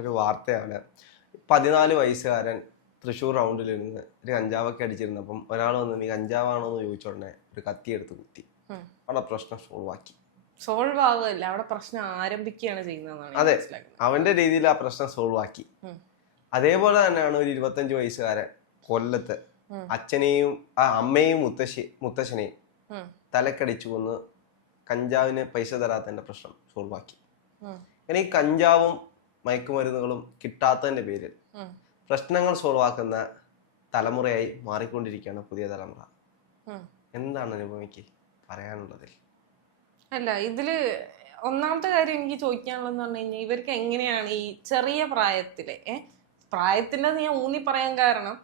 ഒരു വാർത്തയാണ്. 14 വയസ്സുകാരൻ തൃശ്ശൂർ റൗണ്ടിലിരുന്ന് ഒരു കഞ്ചാവൊക്കെ അടിച്ചിരുന്നപ്പം ഒരാൾ വന്ന് നീ കഞ്ചാവാണോ എന്ന് ചോദിച്ച ഉടനെ ഒരു കത്തിയെടുത്ത് കുത്തി. അവിടെ പ്രശ്നം സോൾവ് ആവുകയല്ല, അവിടെ പ്രശ്നം ആരംഭിക്കുകയാണ് ചെയ്യുന്നതാണ്. അതെ, അവന്റെ രീതിയിൽ ആ പ്രശ്നം സോൾവ് ആക്കി. അതേപോലെ തന്നെയാണ് ഒരു 25 വയസ്സുകാരൻ കൊല്ലത്ത് അച്ഛനെയും അമ്മയും മുത്തശ്ശനെയും തലക്കടിച്ചു കൊന്ന് കഞ്ചാവിന് പൈസ തരാത്തതിന്റെ പ്രശ്നം സോൾവ് ആക്കി. ഇങ്ങനെ ഈ കഞ്ചാവും മയക്കുമരുന്നുകളും കിട്ടാത്തതിന്റെ പേരിൽ പ്രശ്നങ്ങൾ സോൾവ് ആക്കുന്ന തലമുറയായി മാറിക്കൊണ്ടിരിക്കുകയാണ് പുതിയ തലമുറ. എന്താണ് അനുഭവിക്ക് പറയാനുള്ളതിൽ? അല്ല, ഇതില് ഒന്നാമത്തെ കാര്യം എനിക്ക് ചോദിക്കാനുള്ളതെന്ന് പറഞ്ഞു കഴിഞ്ഞാൽ ഇവർക്ക് എങ്ങനെയാണ് ഈ ചെറിയ പ്രായത്തിന്റെ ഞാൻ ഊന്നി പറയാൻ കാരണം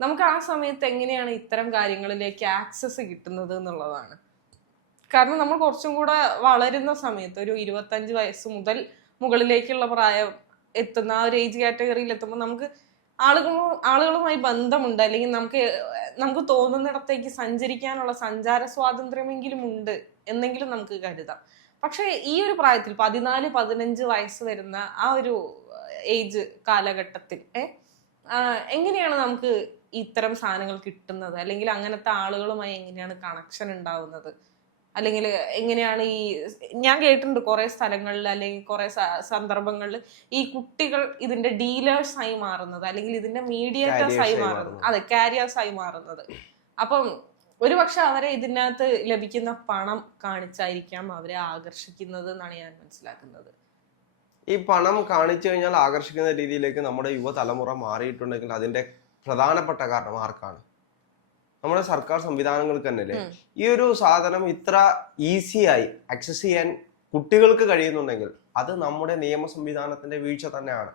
നമുക്ക് ആ സമയത്ത് എങ്ങനെയാണ് ഇത്തരം കാര്യങ്ങളിലേക്ക് ആക്സസ് കിട്ടുന്നത് എന്നുള്ളതാണ്. കാരണം നമ്മൾ കുറച്ചും കൂടെ വളരുന്ന സമയത്ത് ഒരു 25 വയസ്സ് മുതൽ മുകളിലേക്കുള്ള പ്രായം എത്തുന്ന ആ ഒരു ഏജ് കാറ്റഗറിയിൽ എത്തുമ്പോൾ നമുക്ക് ആളുകളുമായി ബന്ധമുണ്ട്, അല്ലെങ്കിൽ നമുക്ക് തോന്നുന്നിടത്തേക്ക് സഞ്ചരിക്കാനുള്ള സഞ്ചാര സ്വാതന്ത്ര്യമെങ്കിലും ഉണ്ട് എന്നെങ്കിലും നമുക്ക് കരുതാം. പക്ഷെ ഈ ഒരു പ്രായത്തിൽ 14-15 വയസ്സ് വരുന്ന ആ ഒരു ഏജ് കാലഘട്ടത്തിൽ എങ്ങനെയാണ് നമുക്ക് ഇത്തരം സാധനങ്ങൾ കിട്ടുന്നത്, അല്ലെങ്കിൽ അങ്ങനത്തെ ആളുകളുമായി എങ്ങനെയാണ് കണക്ഷൻ ഉണ്ടാവുന്നത്, അല്ലെങ്കിൽ എങ്ങനെയാണ് ഞാൻ കേട്ടിട്ടുണ്ട് കുറെ സ്ഥലങ്ങളിൽ അല്ലെങ്കിൽ കുറെ സന്ദർഭങ്ങളിൽ ഈ കുട്ടികൾ ഇതിന്റെ ഡീലേഴ്സ് ആയി മാറുന്നത്, അല്ലെങ്കിൽ ഇതിന്റെ മീഡിയേറ്റേഴ്സ് ആയി മാറുന്നത്, അതെ, കാരിയേഴ്സ് ആയി മാറുന്നത്. അപ്പം ഒരുപക്ഷെ അവരെ ഇതിനകത്ത് ലഭിക്കുന്ന പണം കാണിച്ചായിരിക്കാം അവരെ ആകർഷിക്കുന്നത് എന്നാണ് ഞാൻ മനസ്സിലാക്കുന്നത്. ഈ പണം കാണിച്ചു കഴിഞ്ഞാൽ ആകർഷിക്കുന്ന രീതിയിലേക്ക് നമ്മുടെ യുവതലമുറ മാറിയിട്ടുണ്ടെങ്കിൽ അതിന്റെ പ്രധാനപ്പെട്ട കാരണം ആർക്കാണ്? നമ്മുടെ സർക്കാർ സംവിധാനങ്ങൾക്ക് തന്നെയല്ലേ. ഈ ഒരു സാധനം ഇത്ര ഈസിയായി ആക്സസ് ചെയ്യാൻ കുട്ടികൾക്ക് കഴിയുന്നുണ്ടെങ്കിൽ അത് നമ്മുടെ നിയമ സംവിധാനത്തിന്റെ വീഴ്ച തന്നെയാണ്.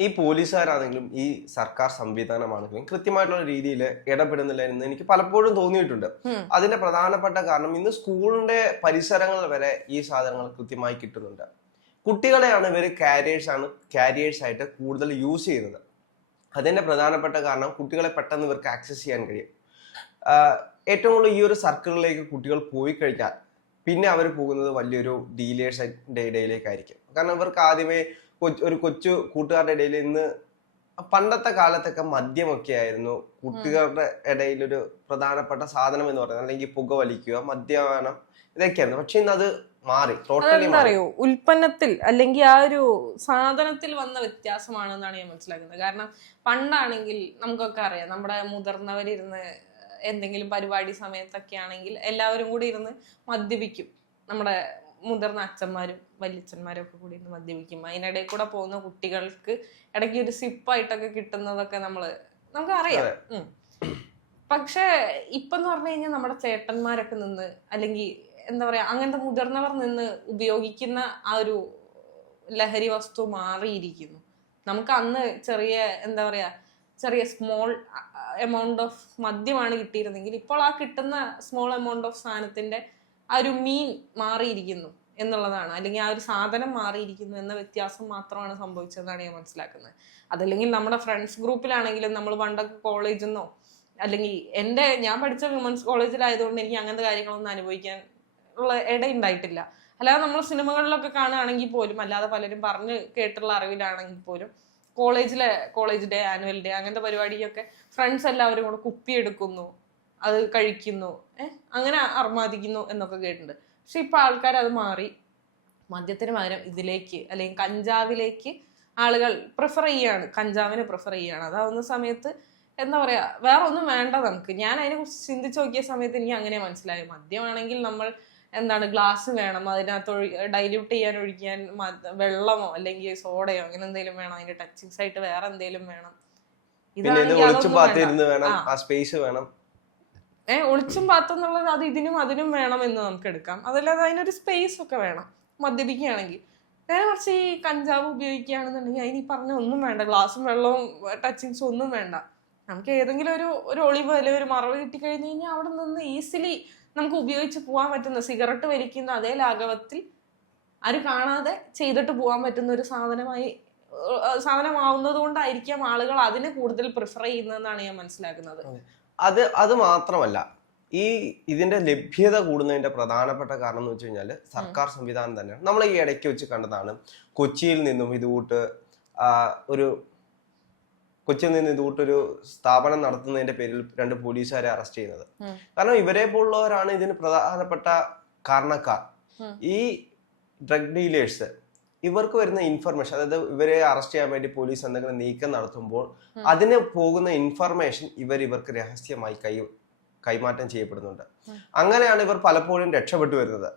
ഈ പോലീസുകാരാണെങ്കിലും ഈ സർക്കാർ സംവിധാനമാണെങ്കിലും കൃത്യമായിട്ടുള്ള രീതിയിൽ ഇടപെടുന്നില്ല എന്ന് എനിക്ക് പലപ്പോഴും തോന്നിയിട്ടുണ്ട്. അതിന്റെ പ്രധാനപ്പെട്ട കാരണം ഇന്ന് സ്കൂളിന്റെ പരിസരങ്ങളിൽ വരെ ഈ സാധനങ്ങൾ കൃത്യമായി കിട്ടുന്നുണ്ട്. കുട്ടികളെയാണ് ഇവർ കാരിയേഴ്സ് ആയിട്ട് കൂടുതൽ യൂസ് ചെയ്യുന്നത്. അതിന്റെ പ്രധാനപ്പെട്ട കാരണം കുട്ടികളെ പെട്ടെന്ന് ഇവർക്ക് ആക്സസ് ചെയ്യാൻ കഴിയും. ഏറ്റവും കൂടുതൽ ഈ ഒരു സർക്കിളിലേക്ക് കുട്ടികൾ പോയി കഴിഞ്ഞാൽ പിന്നെ അവർ പോകുന്നത് വലിയൊരു ഡീലേഴ്സിന്റെ ഇടയിലേക്കായിരിക്കും. കാരണം ഇവർക്ക് ആദ്യമേ ഒരു കൊച്ചു കൂട്ടുകാരുടെ ഇടയിൽ ഇന്ന് പണ്ടത്തെ കാലത്തൊക്കെ മദ്യമൊക്കെ ആയിരുന്നു കുട്ടികളുടെ ഇടയിൽ ഒരു പ്രധാനപ്പെട്ട സാധനം എന്ന് പറയുന്നത്, അല്ലെങ്കിൽ പുകവലിക്കുക, മദ്യപാനം, ഇതൊക്കെയായിരുന്നു. പക്ഷെ ഇന്ന് അത് മാറി, ടോട്ടലി മാറി. ഉൽപ്പന്നത്തിൽ അല്ലെങ്കിൽ ആ ഒരു സാധനത്തിൽ വന്ന വ്യത്യാസമാണെന്നാണ് ഞാൻ മനസ്സിലാക്കുന്നത്. കാരണം പണ്ടാണെങ്കിൽ നമുക്കൊക്കെ അറിയാം, നമ്മുടെ മുതിർന്നവരിരുന്ന് എന്തെങ്കിലും പരിപാടി സമയത്തൊക്കെ ആണെങ്കിൽ എല്ലാവരും കൂടി ഇരുന്ന് മദ്യപിക്കും. നമ്മുടെ മുതിർന്ന അച്ഛന്മാരും വല്യച്ഛന്മാരും ഒക്കെ കൂടി ഇരുന്ന് മദ്യപിക്കും. അതിനിടയിൽ കൂടെ പോകുന്ന കുട്ടികൾക്ക് ഇടയ്ക്ക് ഒരു സിപ്പായിട്ടൊക്കെ കിട്ടുന്നതൊക്കെ നമുക്ക് അറിയാം. പക്ഷെ ഇപ്പെന്ന് പറഞ്ഞു കഴിഞ്ഞാൽ നമ്മുടെ ചേട്ടന്മാരൊക്കെ നിന്ന്, അല്ലെങ്കിൽ എന്താ പറയാ, അങ്ങനത്തെ മുതിർന്നവർ നിന്ന് ഉപയോഗിക്കുന്ന ആ ഒരു ലഹരി വസ്തു മാറിയിരിക്കുന്നു. നമുക്ക് അന്ന് ചെറിയ സ്മോൾ എമൗണ്ട് ഓഫ് മദ്യമാണ് കിട്ടിയിരുന്നെങ്കിൽ ഇപ്പോൾ ആ കിട്ടുന്ന സ്മോൾ എമൗണ്ട് ഓഫ് സാധനത്തിന്റെ ആ ഒരു മീൻ മാറിയിരിക്കുന്നു എന്നുള്ളതാണ്, അല്ലെങ്കിൽ ആ ഒരു സാധനം മാറിയിരിക്കുന്നു എന്ന വ്യത്യാസം മാത്രമാണ് സംഭവിച്ചതെന്നാണ് ഞാൻ മനസ്സിലാക്കുന്നത്. അതല്ലെങ്കിൽ നമ്മുടെ ഫ്രണ്ട്സ് ഗ്രൂപ്പിലാണെങ്കിലും നമ്മൾ പണ്ടൊക്കെ കോളേജിൽ നിന്നോ, അല്ലെങ്കിൽ ഞാൻ പഠിച്ച വിമൻസ് കോളേജിലായതുകൊണ്ട് എനിക്ക് അങ്ങനത്തെ കാര്യങ്ങളൊന്നും അനുഭവിക്കാൻ ഉള്ള ഇടയുണ്ടായിട്ടില്ല. അല്ലാതെ നമ്മൾ സിനിമകളിലൊക്കെ കാണുകയാണെങ്കിൽ പോലും, അല്ലാതെ പലരും പറഞ്ഞ് കേട്ടുള്ള അറിവിലാണെങ്കിൽ പോലും, കോളേജ് ഡേ, ആനുവൽ ഡേ, അങ്ങനത്തെ പരിപാടിക്കൊക്കെ ഫ്രണ്ട്സ് എല്ലാവരും കൂടെ കുപ്പിയെടുക്കുന്നു, അത് കഴിക്കുന്നു, അങ്ങനെ അർമാദിക്കുന്നു എന്നൊക്കെ കേട്ടിട്ടുണ്ട്. പക്ഷെ ഇപ്പൊ ആൾക്കാർ അത് മാറി മദ്യത്തിന് പകരം ഇതിലേക്ക്, അല്ലെങ്കിൽ കഞ്ചാവിലേക്ക് ആളുകൾ കഞ്ചാവിനെ പ്രിഫർ ചെയ്യാണ്. അതാവുന്ന സമയത്ത് എന്താ പറയാ, വേറെ ഒന്നും വേണ്ട നമുക്ക്. ഞാൻ അതിനെ കുറിച്ച് ചിന്തിച്ചു നോക്കിയ സമയത്ത് എനിക്ക് അങ്ങനെ മനസ്സിലായി, മദ്യമാണെങ്കിൽ നമ്മൾ ഗ്ലാസ് വേണം, അതിനകത്ത് ഡൈല്യൂട്ട് ചെയ്യാൻ ഒഴിക്കാൻ വെള്ളമോ അല്ലെങ്കിൽ സോഡയോ അങ്ങനെ എന്തെങ്കിലും വേണം, അതിന്റെ ടച്ചിങ്സ് ആയിട്ട് വേറെ എന്തെങ്കിലും വേണം. ഒളിച്ചും പാത്തെന്നുള്ളത് അത് അതിനും വേണം എന്ന് നമുക്ക് എടുക്കാം. അതല്ലാതെ അതിനൊരു സ്പേസ് ഒക്കെ വേണം മദ്യപിക്കുകയാണെങ്കിൽ. നേരെ കുറച്ച് ഈ കഞ്ചാവ് ഉപയോഗിക്കുകയാണെന്നുണ്ടെങ്കിൽ അതിന് ഈ പറഞ്ഞ ഒന്നും വേണ്ട, ഗ്ലാസും വെള്ളവും ടച്ചിങ്സും ഒന്നും വേണ്ട. നമുക്ക് ഏതെങ്കിലും ഒരു ഒളിവ് അല്ലെങ്കിൽ ഒരു മറവ് കിട്ടിക്കഴിഞ്ഞ് കഴിഞ്ഞാൽ അവിടെ നിന്ന് ഈസിലി നമുക്ക് ഉപയോഗിച്ച് പോകാൻ പറ്റുന്ന, സിഗരറ്റ് വലിക്കുന്ന അതേ ലാഘവത്തിൽ ആരും കാണാതെ ചെയ്തിട്ട് പോകാൻ പറ്റുന്ന ഒരു സാധനമാവുന്നത് കൊണ്ടായിരിക്കാം ആളുകൾ അതിനെ കൂടുതൽ പ്രിഫർ ചെയ്യുന്നതെന്നാണ് ഞാൻ മനസ്സിലാക്കുന്നത്. അത് മാത്രമല്ല, ഇതിന്റെ ലഭ്യത കൂടുന്നതിന്റെ പ്രധാനപ്പെട്ട കാരണം എന്ന് വെച്ച് കഴിഞ്ഞാൽ സർക്കാർ സംവിധാനം തന്നെയാണ്. നമ്മൾ ഈ ഇടയ്ക്ക് വെച്ച് കണ്ടതാണ് കൊച്ചിയിൽ നിന്നും ഇതുകൂട്ടൊരു സ്ഥാപനം നടത്തുന്നതിന്റെ പേരിൽ 2 പോലീസുകാരെ അറസ്റ്റ് ചെയ്യുന്നത്. കാരണം ഇവരെ പോലുള്ളവരാണ് ഇതിന് പ്രധാനപ്പെട്ട കാരണക്കാർ. ഈ ഡ്രഗ് ഡീലേഴ്സ് ഇവർക്ക് വരുന്ന ഇൻഫർമേഷൻ, അതായത് ഇവരെ അറസ്റ്റ് ചെയ്യാൻ വേണ്ടി പോലീസ് എന്തെങ്കിലും നീക്കം നടത്തുമ്പോൾ അതിന് പോകുന്ന ഇൻഫർമേഷൻ ഇവർക്ക് രഹസ്യമായി കൈമാറ്റം ചെയ്യപ്പെടുന്നുണ്ട്. അങ്ങനെയാണ് ഇവർ പലപ്പോഴും രക്ഷപ്പെട്ടു വരുന്നത്.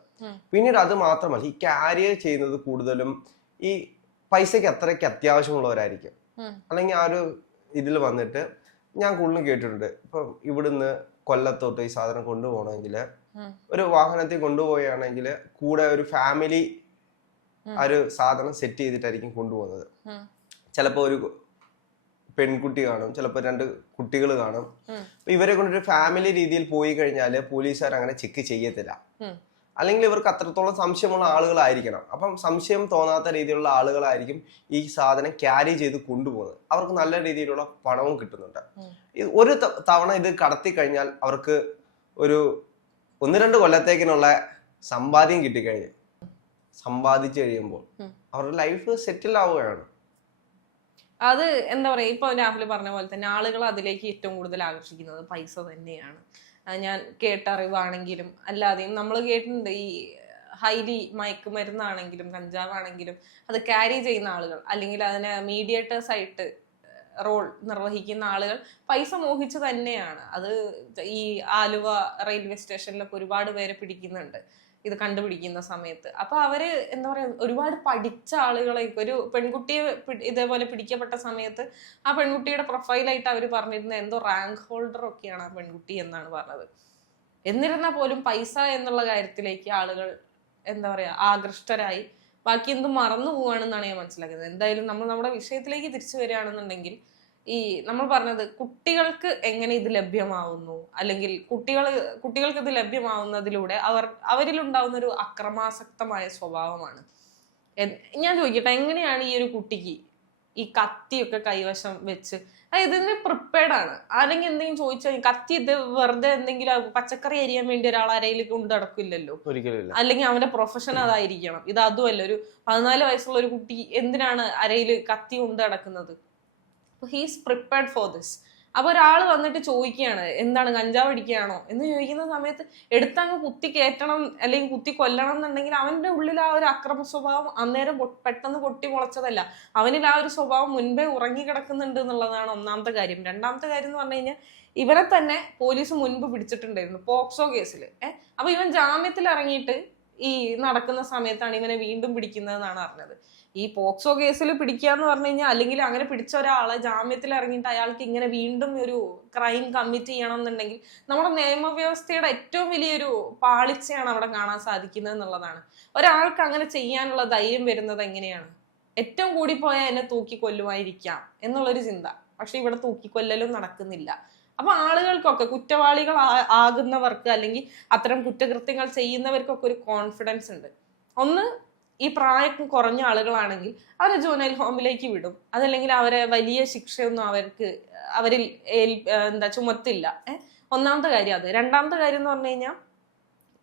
പിന്നീട് അത് മാത്രമല്ല, ഈ ക്യാരിയർ ചെയ്യുന്നത് കൂടുതലും ഈ പൈസക്ക് അത്രയ്ക്ക് അത്യാവശ്യമുള്ളവരായിരിക്കും. അല്ലെങ്കിൽ ആ ഒരു ഇതിൽ വന്നിട്ട് ഞാൻ കൂടുതലും കേട്ടിട്ടുണ്ട്, ഇപ്പൊ ഇവിടുന്ന് കൊല്ലത്തോട്ട് ഈ സാധനം കൊണ്ടുപോകണമെങ്കിൽ ഒരു വാഹനത്തിൽ കൊണ്ടുപോവുകയാണെങ്കിൽ കൂടെ ഒരു ഫാമിലി ആ ഒരു സാധനം സെറ്റ് ചെയ്തിട്ടായിരിക്കും കൊണ്ടുപോകുന്നത്. ചിലപ്പോ ഒരു പെൺകുട്ടി കാണും, ചിലപ്പോൾ 2 കുട്ടികൾ കാണും. അപ്പൊ ഇവരെ കൊണ്ടൊരു ഫാമിലി രീതിയിൽ പോയി കഴിഞ്ഞാല് പോലീസുകാർ അങ്ങനെ ചെക്ക് ചെയ്യത്തില്ല. അല്ലെങ്കിൽ ഇവർക്ക് അത്രത്തോളം സംശയമുള്ള ആളുകളായിരിക്കണം. അപ്പം സംശയം തോന്നാത്ത രീതിയിലുള്ള ആളുകളായിരിക്കും ഈ സാധനം ക്യാരി ചെയ്ത് കൊണ്ടുപോകുന്നത്. അവർക്ക് നല്ല രീതിയിലുള്ള പണവും കിട്ടുന്നുണ്ട്. ഒരു തവണ ഇത് കടത്തി കഴിഞ്ഞാൽ അവർക്ക് ഒരു 1-2 കൊല്ലത്തേക്കിനുള്ള സമ്പാദ്യം കിട്ടിക്കഴിഞ്ഞു. സമ്പാദിച്ചു കഴിയുമ്പോൾ അവരുടെ ലൈഫ് സെറ്റിൽ ആവുകയാണ്. അത് എന്താ പറയാ, ഇപ്പൊ രാഹുൽ പറഞ്ഞ പോലെ തന്നെ ആളുകൾ അതിലേക്ക് ഏറ്റവും കൂടുതൽ ആകർഷിക്കുന്നത് പൈസ തന്നെയാണ്. ഞാൻ കേട്ടറിവാണെങ്കിലും അല്ലാതെയും നമ്മൾ കേട്ടിട്ടുണ്ട്, ഈ ഹൈലി മയക്കുമരുന്നാണെങ്കിലും കഞ്ചാവാണെങ്കിലും അത് ക്യാരി ചെയ്യുന്ന ആളുകൾ അല്ലെങ്കിൽ അതിനെ മീഡിയേറ്റേഴ്സ് ആയിട്ട് റോൾ നിർവഹിക്കുന്ന ആളുകൾ പൈസ മോഹിച്ച് തന്നെയാണ്. അത് ഈ ആലുവ റെയിൽവേ സ്റ്റേഷനിലൊക്കെ ഒരുപാട് പേരെ പിടിക്കുന്നുണ്ട് ഇത് കണ്ടുപിടിക്കുന്ന സമയത്ത്. അപ്പൊ അവര് എന്താ പറയാ, ഒരുപാട് പഠിച്ച ആളുകളെ, ഒരു പെൺകുട്ടിയെ ഇതേപോലെ പിടിക്കപ്പെട്ട സമയത്ത് ആ പെൺകുട്ടിയുടെ പ്രൊഫൈലായിട്ട് അവർ പറഞ്ഞിരുന്നത് എന്തോ റാങ്ക് ഹോൾഡർ ഒക്കെയാണ് ആ പെൺകുട്ടി എന്നാണ് പറഞ്ഞത്. എന്നിരുന്നാൽ പോലും പൈസ എന്നുള്ള കാര്യത്തിലേക്ക് ആളുകൾ എന്താ പറയാ ആകൃഷ്ടരായി ബാക്കി എന്തും മറന്നു പോവാണെന്നാണ് ഞാൻ മനസ്സിലാക്കുന്നത്. എന്തായാലും നമ്മൾ നമ്മുടെ വിഷയത്തിലേക്ക് തിരിച്ചു വരികയാണെന്നുണ്ടെങ്കിൽ, ഈ നമ്മൾ പറഞ്ഞത് കുട്ടികൾക്ക് എങ്ങനെ ഇത് ലഭ്യമാവുന്നു, അല്ലെങ്കിൽ കുട്ടികൾക്ക് ഇത് ലഭ്യമാവുന്നതിലൂടെ അവരിലുണ്ടാവുന്ന ഒരു അക്രമാസക്തമായ സ്വഭാവമാണ്. ഞാൻ ചോദിക്കട്ടെ, എങ്ങനെയാണ് ഈ ഒരു കുട്ടിക്ക് ഈ കത്തിയൊക്കെ കൈവശം വെച്ച്, ഇതിന് പ്രിപ്പയർഡ് ആണ്, അല്ലെങ്കിൽ എന്തെങ്കിലും ചോദിച്ചാൽ കത്തി ഇത് വെറുതെ എന്തെങ്കിലും പച്ചക്കറി അരിയാൻ വേണ്ടി ഒരാൾ അരയിൽ കൊണ്ട് നടക്കില്ലല്ലോ, അല്ലെങ്കിൽ അവന്റെ പ്രൊഫഷൻ അതായിരിക്കണം. ഇത് അതുമല്ല, ഒരു 14 വയസ്സുള്ള ഒരു കുട്ടി എന്തിനാണ് അരയിൽ കത്തി കൊണ്ട് നടക്കുന്നത്? He's prepared for this. അപ്പൊ ഒരാൾ വന്നിട്ട് ചോദിക്കുകയാണ് എന്താണ് കഞ്ചാവ് അടിക്കുകയാണോ എന്ന് ചോദിക്കുന്ന സമയത്ത് എടുത്തങ്ങ് കുത്തി കയറ്റണം അല്ലെങ്കിൽ കുത്തി കൊല്ലണം എന്നുണ്ടെങ്കിൽ അവന്റെ ഉള്ളിൽ ആ ഒരു അക്രമ സ്വഭാവം അന്നേരം പെട്ടെന്ന് പൊട്ടി മുളച്ചതല്ല, അവനിൽ ആ ഒരു സ്വഭാവം മുൻപേ ഉറങ്ങി കിടക്കുന്നുണ്ട് എന്നുള്ളതാണ് ഒന്നാമത്തെ കാര്യം. രണ്ടാമത്തെ കാര്യം എന്ന് പറഞ്ഞു കഴിഞ്ഞാൽ, ഇവരെ തന്നെ പോലീസ് മുൻപ് പിടിച്ചിട്ടുണ്ടായിരുന്നു പോക്സോ കേസിൽ. അപ്പൊ ഇവൻ ജാമ്യത്തിൽ ഇറങ്ങിയിട്ട് ഈ നടക്കുന്ന സമയത്താണ് ഇവനെ വീണ്ടും പിടിക്കുന്നതെന്നാണ് അറിഞ്ഞത്. ഈ പോക്സോ കേസിൽ പിടിക്കുക എന്ന് പറഞ്ഞു കഴിഞ്ഞാൽ, അല്ലെങ്കിൽ അങ്ങനെ പിടിച്ച ഒരാളെ ജാമ്യത്തിൽ ഇറങ്ങിയിട്ട് അയാൾക്ക് ഇങ്ങനെ വീണ്ടും ഒരു ക്രൈം കമ്മിറ്റ് ചെയ്യണം എന്നുണ്ടെങ്കിൽ നമ്മുടെ നിയമവ്യവസ്ഥയുടെ ഏറ്റവും വലിയൊരു പാളിച്ചയാണ് അവിടെ കാണാൻ സാധിക്കുന്നത് എന്നുള്ളതാണ്. ഒരാൾക്ക് അങ്ങനെ ചെയ്യാനുള്ള ധൈര്യം വരുന്നത് എങ്ങനെയാണ്? ഏറ്റവും കൂടിപ്പോയാൽ എന്നെ തൂക്കിക്കൊല്ലുമായിരിക്കാം എന്നുള്ളൊരു ചിന്ത. പക്ഷെ ഇവിടെ തൂക്കിക്കൊല്ലലും നടക്കുന്നില്ല. അപ്പൊ ആളുകൾക്കൊക്കെ, കുറ്റവാളികൾ ആകുന്നവർക്ക് അല്ലെങ്കിൽ അത്തരം കുറ്റകൃത്യങ്ങൾ ചെയ്യുന്നവർക്കൊക്കെ ഒരു കോൺഫിഡൻസ് ഉണ്ട്. ഒന്ന്, ഈ പ്രായം കുറഞ്ഞ ആളുകളാണെങ്കിൽ അവരെ ജുവനൈൽ ഹോമിലേക്ക് വിടും, അതല്ലെങ്കിൽ അവരെ വലിയ ശിക്ഷയൊന്നും അവരിൽ ചുമത്തില്ല. ഒന്നാമത്തെ കാര്യം അത്. രണ്ടാമത്തെ കാര്യം എന്ന് പറഞ്ഞു കഴിഞ്ഞാൽ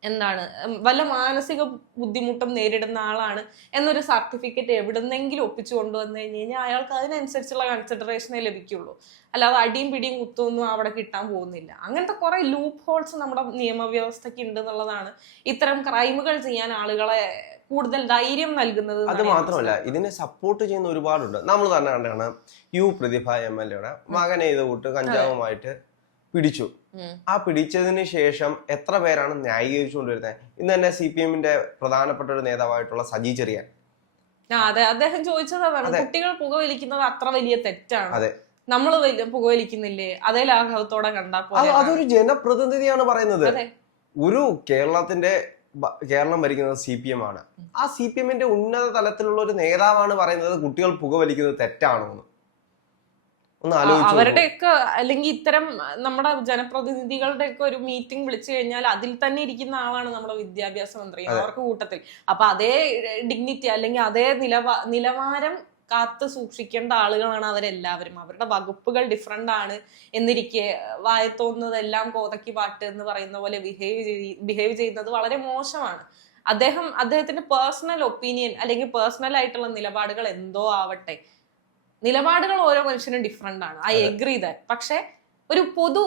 എന്താണ്, വല്ല മാനസിക ബുദ്ധിമുട്ടും നേരിടുന്ന ആളാണ് എന്നൊരു സർട്ടിഫിക്കറ്റ് എവിടുന്നെങ്കിലും ഒപ്പിച്ചു കൊണ്ടുവന്നു കഴിഞ്ഞാൽ അയാൾക്ക് അതിനനുസരിച്ചുള്ള കൺസിഡറേഷനേ ലഭിക്കുള്ളൂ. അല്ലാതെ അടിയും പിടിയും കുത്തൊന്നും അവിടെ കിട്ടാൻ പോകുന്നില്ല. അങ്ങനത്തെ കുറെ ലൂപ്പ് ഹോൾസ് നമ്മുടെ നിയമവ്യവസ്ഥയ്ക്ക് ഉണ്ട് എന്നുള്ളതാണ് ഇത്തരം ക്രൈമുകൾ ചെയ്യാൻ ആളുകളെ കൂടുതൽ ധൈര്യം നൽകുന്നത്. അത് മാത്രമല്ല, ഇതിനെ സപ്പോർട്ട് ചെയ്യുന്ന ഒരുപാടുണ്ട്. നമ്മൾ തന്നെ കണ്ടാണ് പ്രതിഭ MLA മകനെ ഇത് കൂട്ട് കഞ്ചാവുമായിട്ട് പിടിച്ചു. ആ പിടിച്ചതിന് ശേഷം എത്ര പേരാണ് ന്യായീകരിച്ചുകൊണ്ടിരുന്നത്? ഇന്ന് തന്നെ CPM-ന്റെ പ്രധാനപ്പെട്ട ഒരു നേതാവായിട്ടുള്ള സജി ചെറിയാൻ, അതെ, അദ്ദേഹം ചോദിച്ചത് അതാണ്, കുട്ടികൾ പുകവലിക്കുന്നത് അത്ര വലിയ തെറ്റാണ്, നമ്മള് പുകവലിക്കുന്നില്ലേ, അതേ ലാഘവത്തോടെ കണ്ടാൽ അതൊരു ജനപ്രതിനിധിയാണ് പറയുന്നത്. ഒരു കേരളം ഭരിക്കുന്നത് CPM ആണ്. ആ CPM-ന്റെ ഉന്നത തലത്തിലുള്ള ഒരു നേതാവാണ് പറയുന്നത് കുട്ടികൾ പുകവലിക്കുന്നത് തെറ്റാണോ എന്ന്. അവരുടെയൊക്കെ അല്ലെങ്കിൽ ഇത്തരം നമ്മുടെ ജനപ്രതിനിധികളുടെ ഒക്കെ ഒരു മീറ്റിംഗ് വിളിച്ചു കഴിഞ്ഞാൽ അതിൽ തന്നെ ഇരിക്കുന്ന ആളാണ് നമ്മുടെ വിദ്യാഭ്യാസ മന്ത്രി, അവർക്ക് കൂട്ടത്തിൽ. അപ്പൊ അതേ ഡിഗ്നിറ്റി അല്ലെങ്കിൽ അതേ നിലവാരം കാത്തു സൂക്ഷിക്കേണ്ട ആളുകളാണ് അവരെല്ലാവരും. അവരുടെ വകുപ്പുകൾ ഡിഫറെന്റ് ആണ് എന്നിരിക്കെ വായത്തോന്നുന്നതെല്ലാം കോതക്കി പാട്ട് എന്ന് പറയുന്ന പോലെ ബിഹേവ് ചെയ്യുന്നത് വളരെ മോശമാണ്. അദ്ദേഹത്തിന്റെ പേഴ്സണൽ ഒപ്പീനിയൻ അല്ലെങ്കിൽ പേഴ്സണൽ ആയിട്ടുള്ള നിലപാടുകൾ എന്തോ ആവട്ടെ, നിലപാടുകൾ ഓരോ മനുഷ്യനും ഡിഫറെന്റ് ആണ്. I agree that. പക്ഷെ ഒരു പൊതു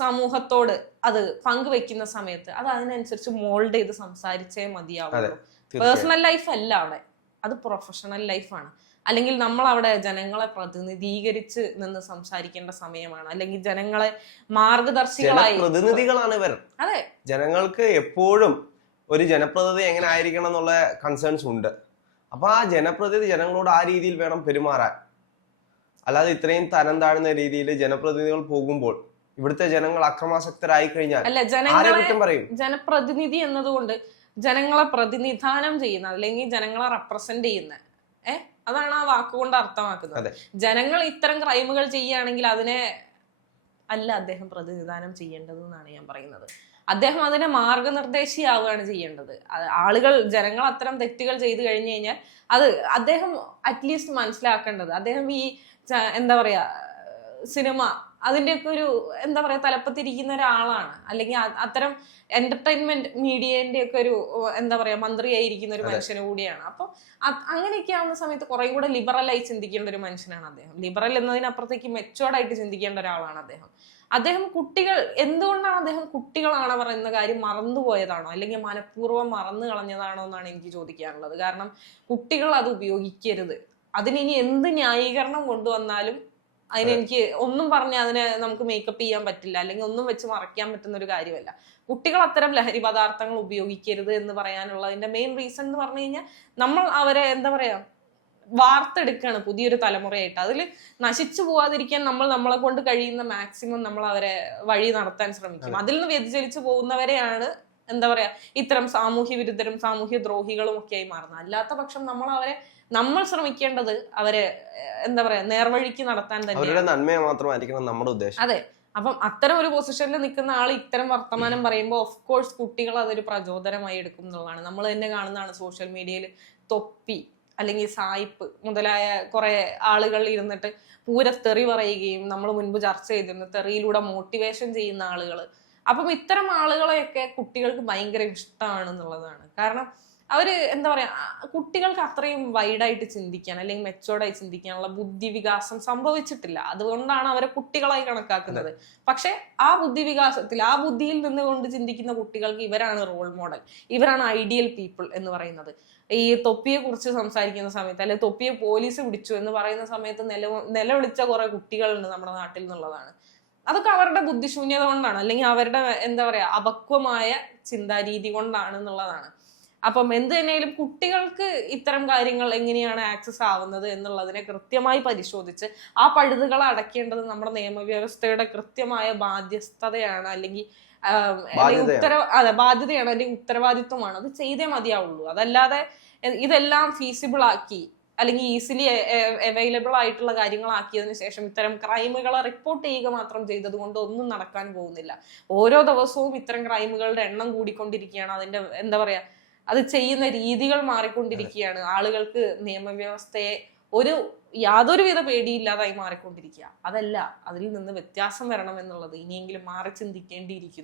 സമൂഹത്തോട് അത് പങ്കുവെക്കുന്ന സമയത്ത് അത് അതിനനുസരിച്ച് മോൾഡ് ചെയ്ത് സംസാരിച്ചേ മതിയാവുള്ളൂ. പേഴ്സണൽ ലൈഫ് അല്ല അവിടെ, അത് പ്രൊഫഷണൽ ലൈഫാണ്. അല്ലെങ്കിൽ നമ്മൾ അവിടെ ജനങ്ങളെ പ്രതിനിധീകരിച്ച് നിന്ന് സംസാരിക്കേണ്ട സമയമാണ്. അല്ലെങ്കിൽ ജനങ്ങളെ മാർഗദർശികളായി പ്രതിനിധികളാണ് ഇവർ. അതെ, ജനങ്ങൾക്ക് എപ്പോഴും ഒരു ജനപ്രതിനിധി എങ്ങനെ ആയിരിക്കണം എന്നുള്ള കൺസേൺസ് ഉണ്ട്. അപ്പൊ ആ ജനപ്രതിനിധി ജനങ്ങളോട് ആ രീതിയിൽ വേണം പെരുമാറാൻ. അല്ലാതെ ഇത്രയും തരം താഴ്ന്ന രീതിയിൽ ജനപ്രതിനിധികൾ പോകുമ്പോൾ ഇവിടുത്തെ ജനങ്ങൾ അക്രമാസക്തരായി കഴിഞ്ഞാൽ അല്ല, ജനപ്രതിനിധി എന്നതുകൊണ്ട് ജനങ്ങളെ പ്രതിനിധാനം ചെയ്യുന്ന അല്ലെങ്കിൽ ജനങ്ങളെ റെപ്രസെന്റ് ചെയ്യുന്ന അതാണ് ആ വാക്കുകൊണ്ട് അർത്ഥമാക്കുന്നത്. ജനങ്ങൾ ഇത്തരം ക്രൈമുകൾ ചെയ്യുകയാണെങ്കിൽ അതിനെ അല്ല അദ്ദേഹം പ്രതിനിധാനം ചെയ്യേണ്ടത് എന്നാണ് ഞാൻ പറയുന്നത്. അദ്ദേഹം അതിനെ മാർഗനിർദ്ദേശിയാവുകയാണ് ചെയ്യേണ്ടത്. ജനങ്ങൾ അത്തരം തെറ്റുകൾ ചെയ്തു കഴിഞ്ഞു കഴിഞ്ഞാൽ അത് അദ്ദേഹം അറ്റ്ലീസ്റ്റ് മനസ്സിലാക്കേണ്ടത്, അദ്ദേഹം ഈ എന്താ പറയാ സിനിമ അതിന്റെയൊക്കെ ഒരു എന്താ പറയാ തലപ്പത്തിരിക്കുന്ന ഒരാളാണ്. അല്ലെങ്കിൽ അത്തരം എന്റർടൈൻമെന്റ് മീഡിയന്റെ ഒക്കെ ഒരു എന്താ പറയാ മന്ത്രിയായിരിക്കുന്ന ഒരു മനുഷ്യന് കൂടിയാണ്. അപ്പൊ അങ്ങനെയൊക്കെ ആവുന്ന സമയത്ത് കുറെ കൂടെ ലിബറലായി ചിന്തിക്കേണ്ട ഒരു മനുഷ്യനാണ് അദ്ദേഹം. ലിബറൽ എന്നതിനപ്പുറത്തേക്ക് മെച്ചോർഡായിട്ട് ചിന്തിക്കേണ്ട ഒരാളാണ് അദ്ദേഹം. എന്തുകൊണ്ടാണ് അദ്ദേഹം കുട്ടികളാണ് പറയുന്ന കാര്യം മറന്നുപോയതാണോ അല്ലെങ്കിൽ മനഃപൂർവ്വം മറന്നു കളഞ്ഞതാണോ എന്നാണ് എനിക്ക് ചോദിക്കാനുള്ളത്. കാരണം കുട്ടികൾ അത് ഉപയോഗിക്കരുത്, അതിനി എന്ത് ന്യായീകരണം കൊണ്ടുവന്നാലും അതിനെനിക്ക് ഒന്നും പറഞ്ഞ് അതിനെ നമുക്ക് മേക്കപ്പ് ചെയ്യാൻ പറ്റില്ല, അല്ലെങ്കിൽ ഒന്നും വെച്ച് മറയ്ക്കാൻ പറ്റുന്ന ഒരു കാര്യമല്ല. കുട്ടികൾ അത്തരം ലഹരി പദാർത്ഥങ്ങൾ ഉപയോഗിക്കരുത് എന്ന് പറയാനുള്ളതിന്റെ മെയിൻ റീസൺ എന്ന് പറഞ്ഞു കഴിഞ്ഞാൽ നമ്മൾ അവരെ എന്താ പറയാ വാർത്തെടുക്കുകയാണ് പുതിയൊരു തലമുറയായിട്ട്. അതിൽ നശിച്ചു പോവാതിരിക്കാൻ നമ്മളെ കൊണ്ട് കഴിയുന്ന മാക്സിമം നമ്മൾ അവരെ വഴി നടത്താൻ ശ്രമിക്കും. അതിൽ നിന്ന് വ്യതിചലിച്ചു പോകുന്നവരെയാണ് എന്താ പറയാ ഇത്തരം സാമൂഹ്യ വിരുദ്ധരും സാമൂഹ്യ ദ്രോഹികളും ഒക്കെ ആയി മാറുന്നത്. അല്ലാത്ത പക്ഷം നമ്മൾ ശ്രമിക്കേണ്ടത് അവരെ എന്താ പറയാ നേർവഴിക്ക് നടത്താൻ തന്നെ നന്മയെ മാത്രമായിരിക്കണം നമ്മുടെ ഉദ്ദേശം. അതെ. അപ്പം അത്തരം ഒരു പൊസിഷനിൽ നിൽക്കുന്ന ആൾ ഇത്തരം വർത്തമാനം പറയുമ്പോൾ ഓഫ് കോഴ്സ് കുട്ടികൾ അതൊരു പ്രചോദനമായി എടുക്കും എന്നുള്ളതാണ്. നമ്മൾ തന്നെ കാണുന്നതാണ് സോഷ്യൽ മീഡിയയിൽ തൊപ്പി അല്ലെങ്കിൽ സായിപ്പ് മുതലായ കുറെ ആളുകൾ ഇരുന്നിട്ട് പൂരത്തെറി പറയുകയും നമ്മൾ മുൻപ് ചർച്ച ചെയ്തിരുന്നു തെറിയിലൂടെ മോട്ടിവേഷൻ ചെയ്യുന്ന ആളുകൾ. അപ്പം ഇത്തരം ആളുകളെയൊക്കെ കുട്ടികൾക്ക് ഭയങ്കര ഇഷ്ടമാണ് എന്നുള്ളതാണ്. കാരണം അവര് എന്താ പറയാ കുട്ടികൾക്ക് അത്രയും വൈഡായിട്ട് ചിന്തിക്കാൻ അല്ലെങ്കിൽ മെച്ചോർഡായി ചിന്തിക്കാനുള്ള ബുദ്ധിവികാസം സംഭവിച്ചിട്ടില്ല. അതുകൊണ്ടാണ് അവരെ കുട്ടികളായി കണക്കാക്കുന്നത്. പക്ഷെ ആ ബുദ്ധിവികാസത്തിൽ ആ ബുദ്ധിയിൽ നിന്നുകൊണ്ട് ചിന്തിക്കുന്ന കുട്ടികൾക്ക് ഇവരാണ് റോൾ മോഡൽ, ഇവരാണ് ഐഡിയൽ പീപ്പിൾ എന്ന് പറയുന്നത്. ഈ തൊപ്പിയെ കുറിച്ച് സംസാരിക്കുന്ന സമയത്ത് അല്ലെങ്കിൽ തൊപ്പിയെ പോലീസ് പിടിച്ചു എന്ന് പറയുന്ന സമയത്ത് നിലവിളിച്ച കുറെ കുട്ടികളുണ്ട് നമ്മുടെ നാട്ടിൽ എന്നുള്ളതാണ്. അതൊക്കെ അവരുടെ ബുദ്ധിശൂന്യത കൊണ്ടാണ്, അല്ലെങ്കിൽ അവരുടെ എന്താ പറയാ അപക്വമായ ചിന്താരീതി കൊണ്ടാണ് എന്നുള്ളതാണ്. അപ്പം എന്ത് തന്നെയാലും കുട്ടികൾക്ക് ഇത്തരം കാര്യങ്ങൾ എങ്ങനെയാണ് ആക്സസ് ആവുന്നത് എന്നുള്ളതിനെ കൃത്യമായി പരിശോധിച്ച് ആ പഴുതുകൾ അടയ്ക്കേണ്ടത് നമ്മുടെ നിയമവ്യവസ്ഥയുടെ കൃത്യമായ ബാധ്യസ്ഥതയാണ്, അല്ലെങ്കിൽ ബാധ്യതയാണ്, അല്ലെങ്കിൽ ഉത്തരവാദിത്വമാണ്. അത് ചെയ്തേ മതിയാവുള്ളൂ. അതല്ലാതെ ഇതെല്ലാം ഫീസിബിൾ ആക്കി അല്ലെങ്കിൽ ഈസിലി അവൈലബിൾ ആയിട്ടുള്ള കാര്യങ്ങളാക്കിയതിനു ശേഷം ഇത്തരം ക്രൈമുകളെ റിപ്പോർട്ട് ചെയ്യുക മാത്രം ചെയ്തത് കൊണ്ട് ഒന്നും നടക്കാൻ പോകുന്നില്ല. ഓരോ ദിവസവും ഇത്തരം ക്രൈമുകളുടെ എണ്ണം കൂടിക്കൊണ്ടിരിക്കുകയാണ്. അതിന്റെ എന്താ പറയാ അത് ചെയ്യുന്ന രീതികൾ മാറിക്കൊണ്ടിരിക്കുകയാണ്. ആളുകൾക്ക് നിയമവ്യവസ്ഥയെ യാതൊരുവിധ പേടിയില്ലാതായി മാറിക്കൊണ്ടിരിക്കുക. അതല്ല, അതിൽ നിന്ന് വ്യത്യാസം വരണം എന്നുള്ളത് ഇനിയെങ്കിലും മാറി ചിന്തിക്കേണ്ടിയിരിക്കുന്നു.